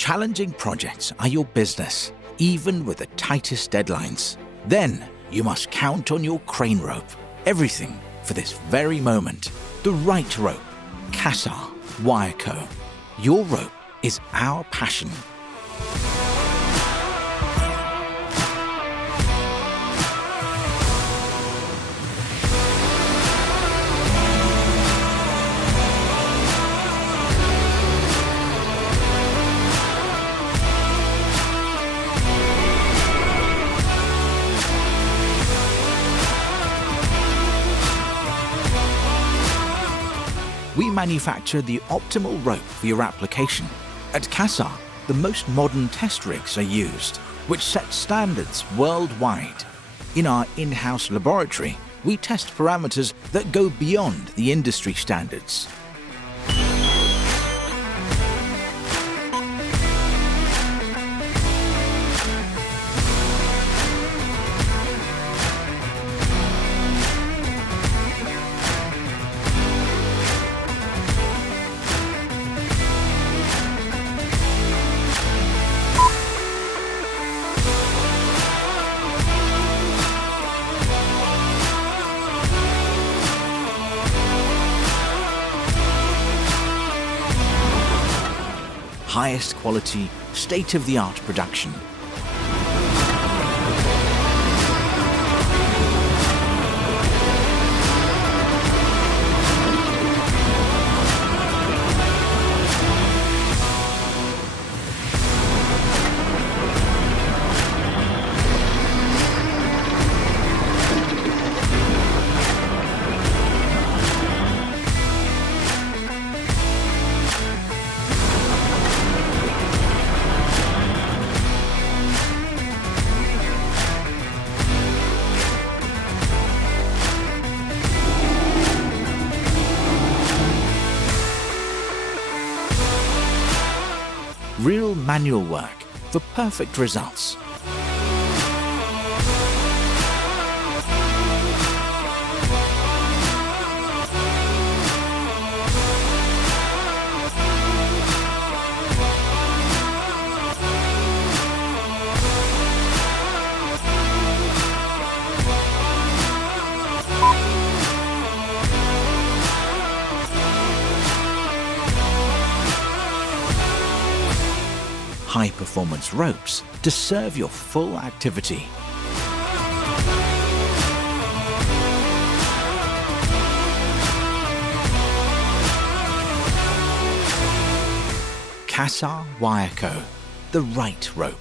Challenging projects are your business, even with the tightest deadlines. Then you must count on your crane rope. Everything for this very moment. The right rope. Casar, WireCo. Your rope is our passion. We manufacture the optimal rope for your application. At Casar, the most modern test rigs are used, which set standards worldwide. In our in-house laboratory, we test parameters that go beyond the industry standards. Highest quality, state-of-the-art production. Real manual work for perfect results. High-performance ropes to serve your full activity. Casar WireCo, the right rope.